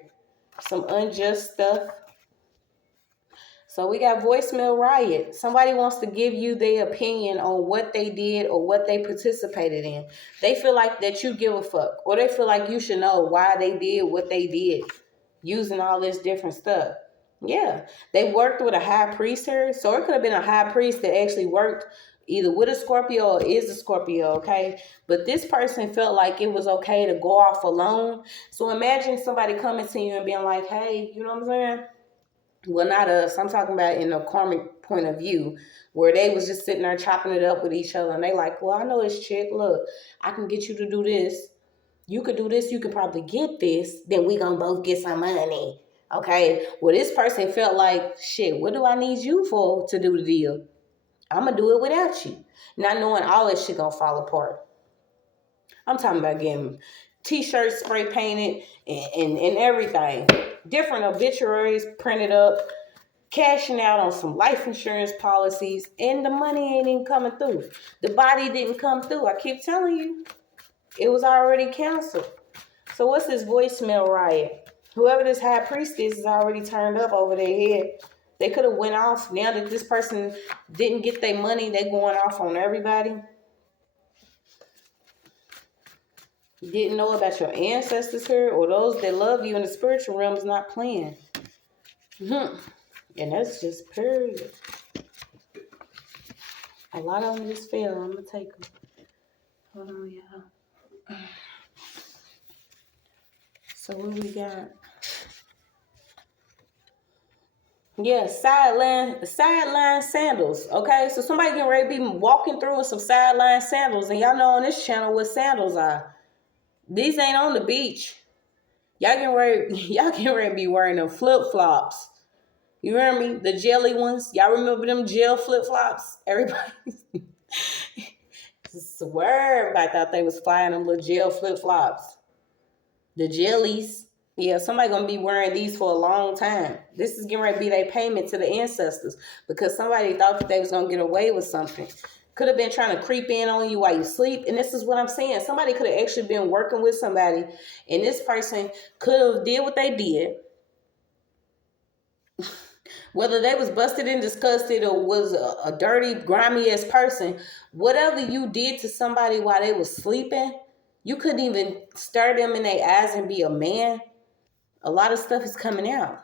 Some unjust stuff. So we got voicemail riot. Somebody wants to give you their opinion on what they did or what they participated in. They feel like that you give a fuck. Or they feel like you should know why they did what they did. Using all this different stuff. Yeah. They worked with a high priest here. So it could have been a high priest that actually worked either with a Scorpio or is a Scorpio, okay? But this person felt like it was okay to go off alone. So imagine somebody coming to you and being like, hey, you know what I'm saying? Well, not us. I'm talking about in a karmic point of view, where they was just sitting there chopping it up with each other. And they like, well, I know this chick. Look, I can get you to do this. You could do this. You could probably get this. Then we gonna both get some money. Okay. Well, this person felt like, shit, what do I need you for to do the deal? I'm gonna do it without you. Not knowing all this shit gonna fall apart. I'm talking about getting t-shirts spray painted and everything. Different obituaries printed up, cashing out on some life insurance policies, and the money ain't even coming through. The body didn't come through. I keep telling you, it was already canceled. So what's this voicemail riot? Whoever this high priest is already turned up over their head. They could have went off. Now that this person didn't get their money, they going off on everybody. You didn't know about your ancestors here, or those that love you in the spiritual realm is not playing. And that's just period. A lot of them just fail. I'm going to take them. Hold on, y'all. So what we got? Yeah, sideline sandals. Okay, so somebody getting ready to be walking through with some sideline sandals, and y'all know on this channel what sandals are. These ain't on the beach. Y'all getting ready to be wearing them flip flops. You hear me? The jelly ones. Y'all remember them gel flip flops? Everybody. Swear everybody thought they was flying them little gel flip flops. The jellies. Yeah, somebody gonna be wearing these for a long time. This is getting ready to be their payment to the ancestors because somebody thought that they was gonna get away with something. Could have been trying to creep in on you while you sleep. And this is what I'm saying. Somebody could have actually been working with somebody, and this person could have did what they did. Whether they was busted and disgusted or was a dirty, grimy ass person, whatever you did to somebody while they was sleeping, you couldn't even stare them in their eyes and be a man. A lot of stuff is coming out.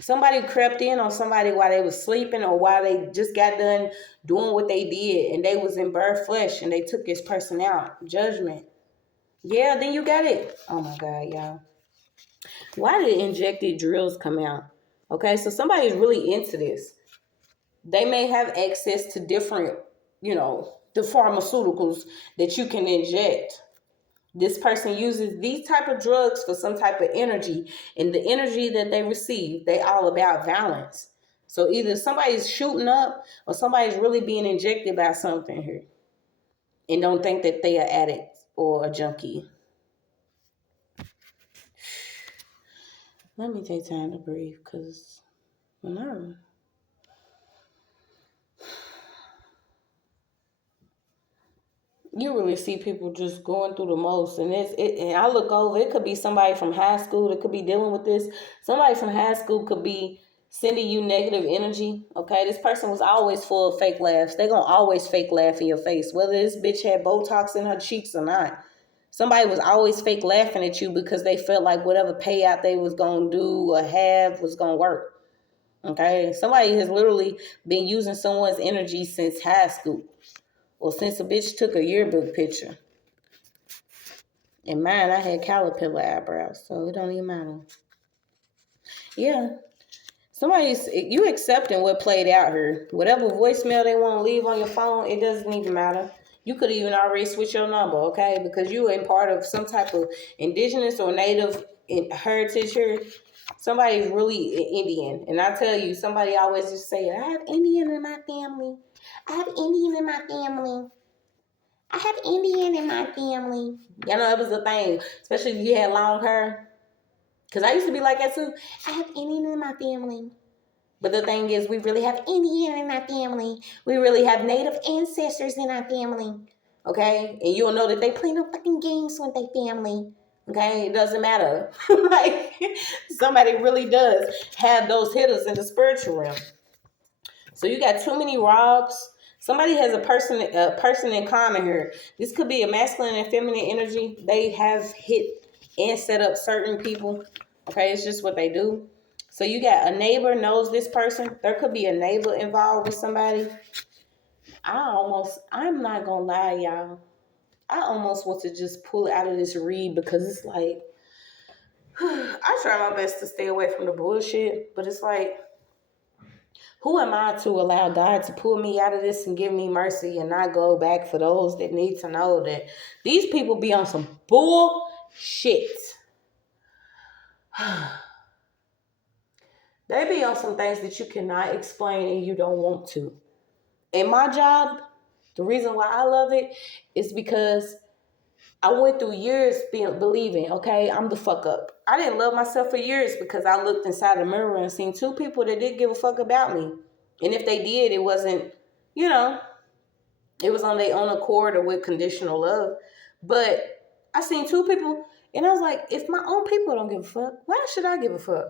Somebody crept in on somebody while they was sleeping or while they just got done doing what they did and they was in bare flesh and they took this person out. Judgment. Yeah, then you got it. Oh my God, y'all. Why did injected drills come out? Okay, so somebody's really into this. They may have access to different, the pharmaceuticals that you can inject. This person uses these type of drugs for some type of energy, and the energy that they receive, they all about balance. So either somebody's shooting up or somebody's really being injected by something here and don't think that they are addict or a junkie. Let me take time to breathe because when you really see people just going through the most, and and I look over, it could be somebody from high school that could be dealing with this. Somebody from high school could be sending you negative energy. Okay, this person was always full of fake laughs. They gonna always fake laugh in your face, whether this bitch had Botox in her cheeks or not. Somebody was always fake laughing at you because they felt like whatever payout they was gonna do or have was gonna work. Okay, somebody has literally been using someone's energy since high school. Or since a bitch took a yearbook picture. In mine, I had caterpillar eyebrows, so it don't even matter. Yeah. You accepting what played out here. Whatever voicemail they want to leave on your phone, it doesn't even matter. You could even already switch your number, okay? Because you ain't part of some type of indigenous or native heritage here. Somebody's really Indian. And I tell you, somebody always just say, I have Indian in my family. I have Indian in my family. I have Indian in my family. You know, it was a thing, especially if you had long hair. Because I used to be like that too. I have Indian in my family. But the thing is, we really have Indian in our family. We really have Native ancestors in our family. Okay? And you'll know that they play no fucking games with their family. Okay? It doesn't matter. Like, somebody really does have those hitters in the spiritual realm. So you got too many Robs. Somebody has a person in common here. This could be a masculine and feminine energy. They have hit and set up certain people. Okay, it's just what they do. So you got a neighbor knows this person. There could be a neighbor involved with somebody. I'm not gonna lie, y'all. I almost want to just pull it out of this read because it's like, I try my best to stay away from the bullshit, but it's like, who am I to allow God to pull me out of this and give me mercy and not go back for those that need to know that these people be on some bullshit. They be on some things that you cannot explain and you don't want to. In my job, the reason why I love it is because I went through years believing, okay, I'm the fuck up. I didn't love myself for years because I looked inside the mirror and seen two people that didn't give a fuck about me. And if they did, it wasn't, it was on their own accord or with conditional love. But I seen two people and I was like, if my own people don't give a fuck, why should I give a fuck?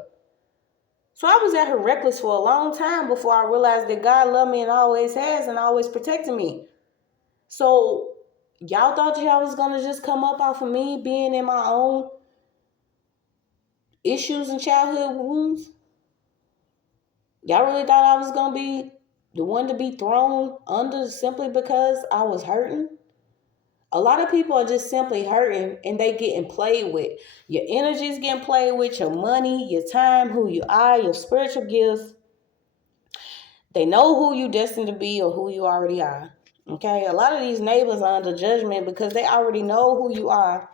So I was at her reckless for a long time before I realized that God loved me and always has and always protected me. So y'all thought y'all was going to just come up off of me being in my own issues and childhood wounds? Y'all really thought I was going to be the one to be thrown under simply because I was hurting? A lot of people are just simply hurting and they getting played with. Your energy is getting played with, your money, your time, who you are, your spiritual gifts. They know who you destined to be or who you already are. Okay? A lot of these neighbors are under judgment because they already know who you are.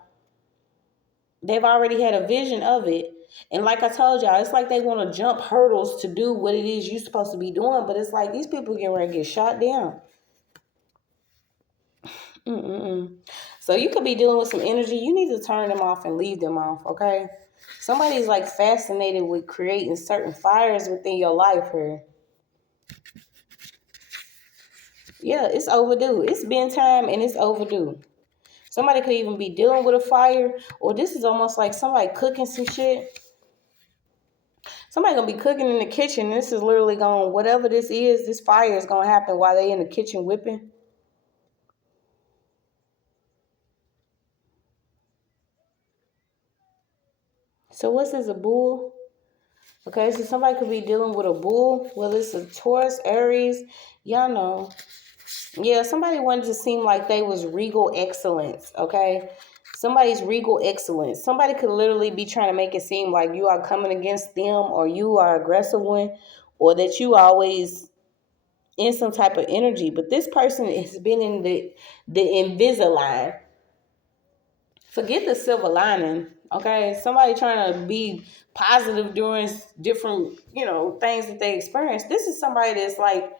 They've already had a vision of it. And like I told y'all, it's like they want to jump hurdles to do what it is you're supposed to be doing. But it's like these people getting ready to get shot down. So you could be dealing with some energy. You need to turn them off and leave them off, okay? Somebody's like fascinated with creating certain fires within your life here. Yeah, it's overdue. It's been time and it's overdue. Somebody could even be dealing with a fire, or this is almost like somebody cooking some shit. Somebody gonna be cooking in the kitchen. This is literally going, whatever this is, this fire is gonna happen while they in the kitchen whipping. So what's this, a bull? Okay, so somebody could be dealing with a bull. Well, it's a Taurus, Aries. Y'all know. Yeah, somebody wanted to seem like they was regal excellence, okay? Somebody's regal excellence. Somebody could literally be trying to make it seem like you are coming against them or you are aggressive one or that you always in some type of energy. But this person has been in the Invisalign. Forget the silver lining, okay? Somebody trying to be positive during different, things that they experience. This is somebody that's like,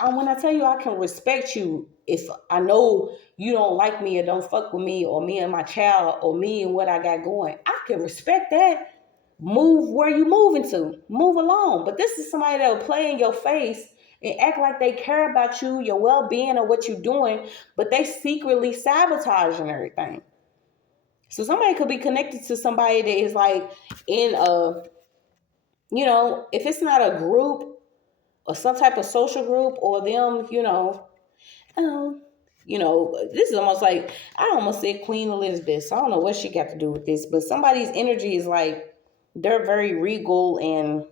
when I tell you I can respect you if I know you don't like me or don't fuck with me or me and my child or me and what I got going, I can respect that. Move where you moving to. Move along. But this is somebody that will play in your face and act like they care about you, your well-being, or what you're doing, but they secretly sabotaging everything. So somebody could be connected to somebody that is like in a, if it's not a group or some type of social group or them, this is almost like, I almost said Queen Elizabeth. So I don't know what she got to do with this, but somebody's energy is like, they're very regal and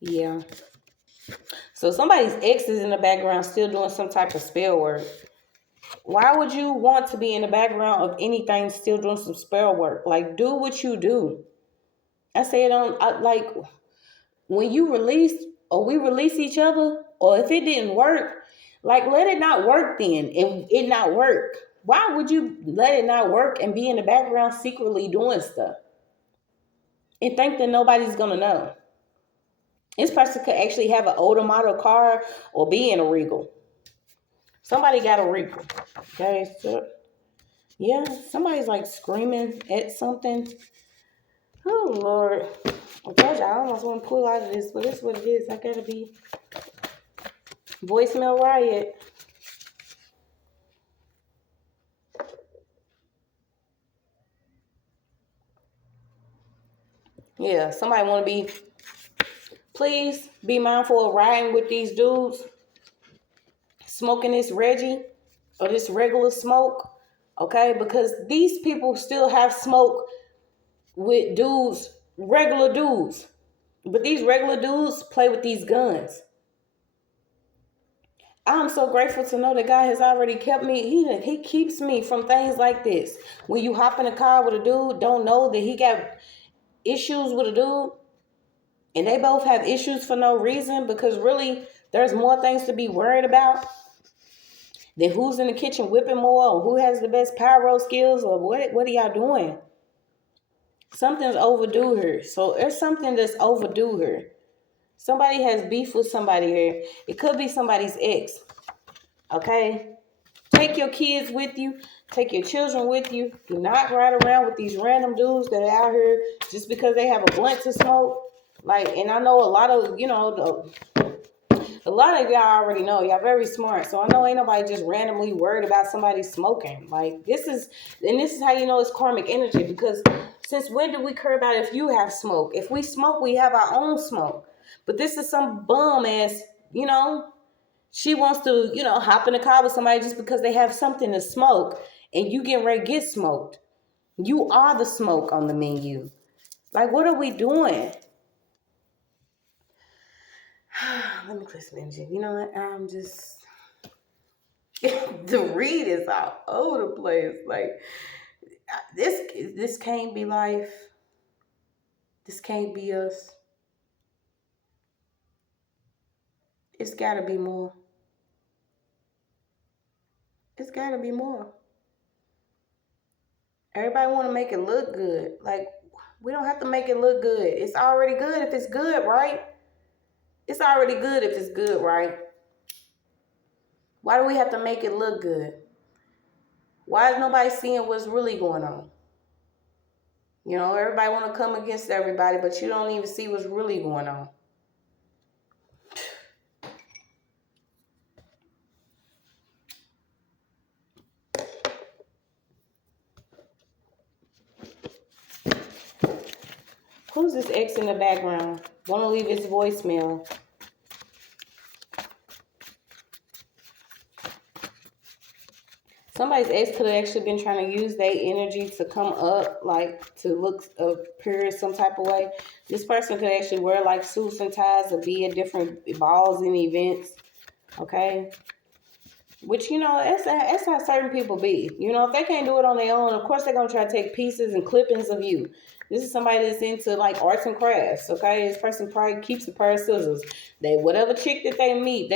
yeah. So somebody's ex is in the background still doing some type of spell work. Why would you want to be in the background of anything still doing some spell work? Like, do what you do. I say it like when you release or we release each other, or if it didn't work, like let it not work then and it not work. Why would you let it not work and be in the background secretly doing stuff and think that nobody's gonna know? This person could actually have an older model car or be in a Regal. Somebody got a Regal. Okay, so Yeah, somebody's like screaming at something. Oh, Lord. I told you, I almost want to pull out of this, but this is what it is. I gotta be voicemail riot. Yeah, somebody want to be, please be mindful of riding with these dudes, smoking this Reggie or this regular smoke, okay? Because these people still have smoke with dudes, regular dudes. But these regular dudes play with these guns. I'm so grateful to know that God has already kept me. He keeps me from things like this. When you hop in a car with a dude, don't know that he got issues with a dude, and they both have issues for no reason, because really there's more things to be worried about than who's in the kitchen whipping more, or who has the best pyro skills, or what are y'all doing? Something's overdue here. So there's something that's overdue here. Somebody has beef with somebody here. It could be somebody's ex. Okay? Take your kids with you. Take your children with you. Do not ride around with these random dudes that are out here just because they have a blunt to smoke. Like, and I know a lot of, a lot of y'all already know. Y'all very smart. So I know ain't nobody just randomly worried about somebody smoking. Like, this is how you know it's karmic energy. Because since when do we care about if you have smoke? If we smoke, we have our own smoke. But this is some bum ass, she wants to, hop in the car with somebody just because they have something to smoke, and you getting ready to get smoked. You are the smoke on the menu. Like, what are we doing? Let me clear some energy. You know what? I'm just the read is all over the place. Like, this can't be life. This can't be us. It's gotta be more. It's gotta be more. Everybody want to make it look good. Like, we don't have to make it look good. It's already good if it's good, right? It's already good if it's good, right? Why do we have to make it look good? Why is nobody seeing what's really going on? Everybody want to come against everybody, but you don't even see what's really going on. Who's this X in the background? Want to leave his voicemail. Somebody's ex could have actually been trying to use their energy to come up, like to look appear some type of way. This person could actually wear like suits and ties or be at different balls and events. Okay. Which, that's how certain people be. If they can't do it on their own, of course they're going to try to take pieces and clippings of you. This is somebody that's into like arts and crafts, okay? This person probably keeps a pair of scissors. Whatever chick that they meet, they